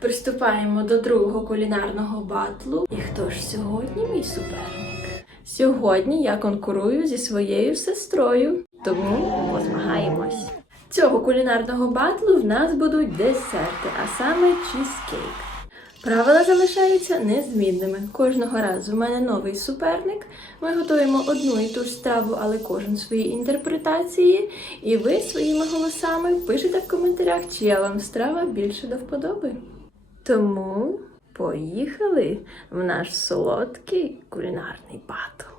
приступаємо до другого кулінарного батлу. І хто ж сьогодні мій суперник? Сьогодні я конкурую зі своєю сестрою, тому позмагаємось. Цього кулінарного батлу в нас будуть десерти, а саме чізкейк. Правила залишаються незмінними. Кожного разу в мене новий суперник. Ми готуємо одну і ту ж страву, але кожен свої інтерпретації. І ви своїми голосами пишете в коментарях, чия вам страва більше до вподоби. Тому поїхали в наш солодкий кулінарний батл.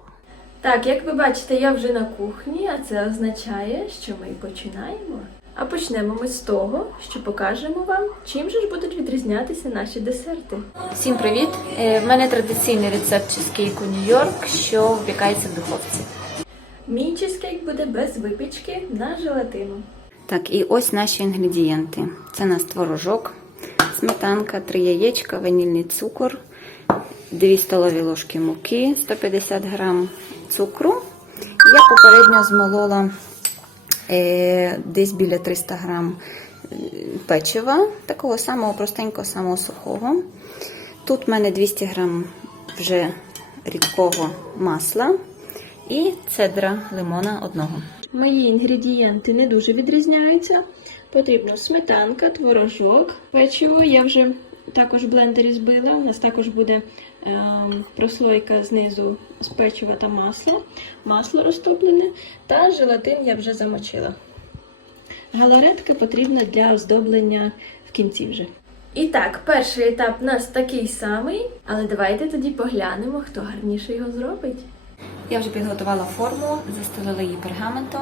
Так, як ви бачите, я вже на кухні, а це означає, що ми починаємо. А почнемо ми з того, що покажемо вам, чим же ж будуть відрізнятися наші десерти. Всім привіт! Е, В мене традиційний рецепт чизкейку Нью-Йорк, що випікається в духовці. Мій чизкейк буде без випічки на желатину. Так, і ось наші інгредієнти. Це у нас творожок, сметанка, 3 яєчка, ванільний цукор, 2 столові ложки муки, 150 грам цукру. Я попередньо змолола десь біля 300 грам е, печива, такого самого простенького, самого сухого. Тут в мене 200 грам вже рідкого масла і цедра лимона одного. Мої інгредієнти не дуже відрізняються. Потрібно сметанка, творожок, печиво. Я вже також в блендері збила. У нас також буде прослойка знизу з печива та масла, масло розтоплене та желатин я вже замочила. Галаретка потрібна для оздоблення в кінці вже. І так, перший етап у нас такий самий, але давайте тоді поглянемо, хто гарніше його зробить. Я вже підготувала форму, застелила її пергаментом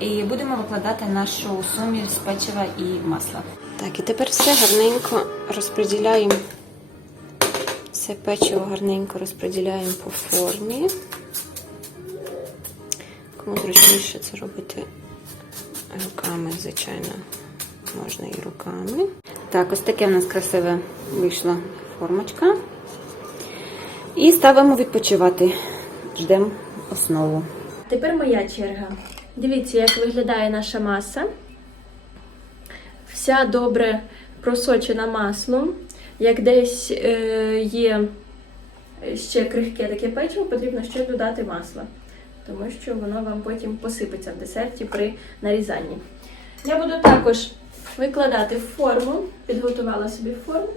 і будемо викладати нашу суміш з печива і масла. Так, і тепер все гарненько розподіляємо. Все печиво гарненько розподіляємо по формі. Кому зручніше це робити руками, звичайно, можна і руками. Так, ось таке в нас красиве вийшла формочка. І ставимо відпочивати. Ждемо основу. Тепер моя черга. Дивіться, як виглядає наша маса. Вся добре просочена маслом. Як десь е, є ще крихке таке печиво, потрібно ще додати масло, тому що воно вам потім посипеться в десерті при нарізанні. Я буду також викладати в форму, підготувала собі форму.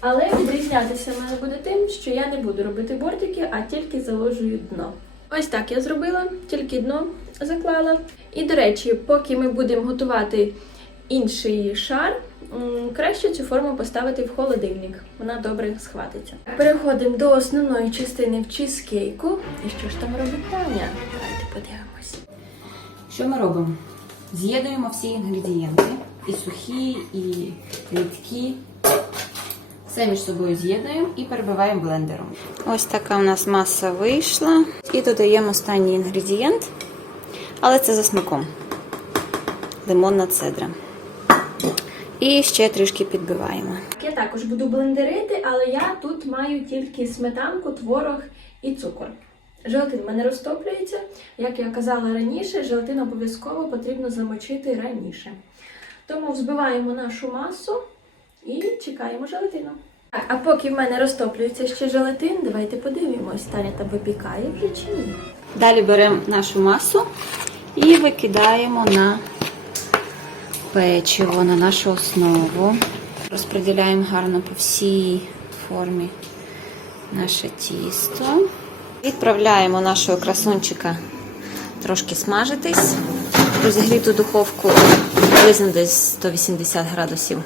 Але відрізнятися в мене буде тим, що я не буду робити бортики, а тільки заложую дно. Ось так я зробила, тільки дно заклала. І, до речі, поки ми будемо готувати інший шар, краще цю форму поставити в холодильник. Вона добре схватиться. Переходимо до основної частини в чизкейку. І що ж там робить Таня? Давайте подивимось. Що ми робимо? З'єднуємо всі інгредієнти, і сухі, і рідкі. Все між собою з'єднуємо і перебиваємо блендером. Ось така в нас маса вийшла. І додаємо останній інгредієнт, але це за смаком. Лимонна цедра. І ще трішки підбиваємо. Я також буду блендерити, але я тут маю тільки сметанку, творог і цукор. Желатин в мене розтоплюється. Як я казала раніше, желатин обов'язково потрібно замочити раніше. Тому взбиваємо нашу масу і чекаємо желатину. А поки в мене розтоплюється ще желатин, давайте подивимось, Таня там випікає вже чи ні. Далі беремо нашу масу і викидаємо на печиво, на нашу основу. Розподіляємо гарно по всій формі наше тісто. Відправляємо нашого красунчика трошки смажитись. Розігріту духовку приблизно десь 180 градусів.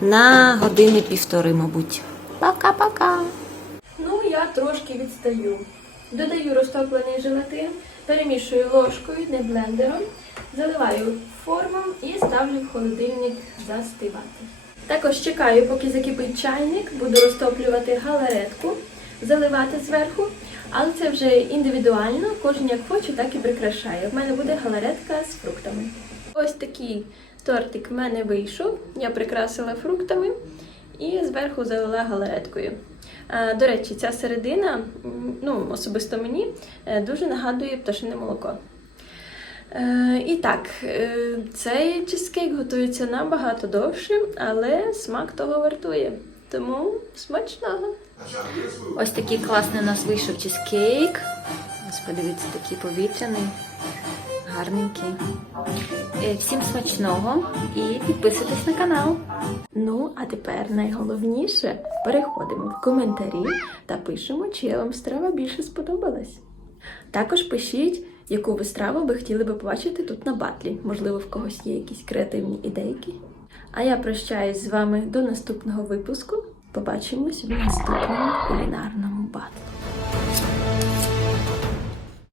На години півтори, мабуть. Пока-пока! Ну, я трошки відстаю. Додаю розтоплений желатин, перемішую ложкою, не блендером, заливаю форму і ставлю в холодильник застивати. Також чекаю, поки закипить чайник, буду розтоплювати галаретку, заливати зверху, але це вже індивідуально, кожен як хоче, так і прикрашає. В мене буде галаретка з фруктами. Ось такий тортик в мене вийшов. Я прикрасила фруктами і зверху залила галареткою. Е, До речі, ця середина, ну, особисто мені, е, дуже нагадує пташине молоко. Е, і так, е, цей чизкейк готується набагато довше, але смак того вартує. Тому смачного! Ось такий класний у нас вийшов чизкейк. Ось подивіться, такий повітряний, гарненький. Е, Всім смачного і підписуйтесь на канал. Ну, а тепер найголовніше переходимо в коментарі та пишемо, чия вам страва більше сподобалась. Також пишіть, яку ви страву би хотіли би побачити тут на батлі. Можливо, в когось є якісь креативні ідейки. А я прощаюсь з вами до наступного випуску. Побачимось в наступному кулінарному батлу.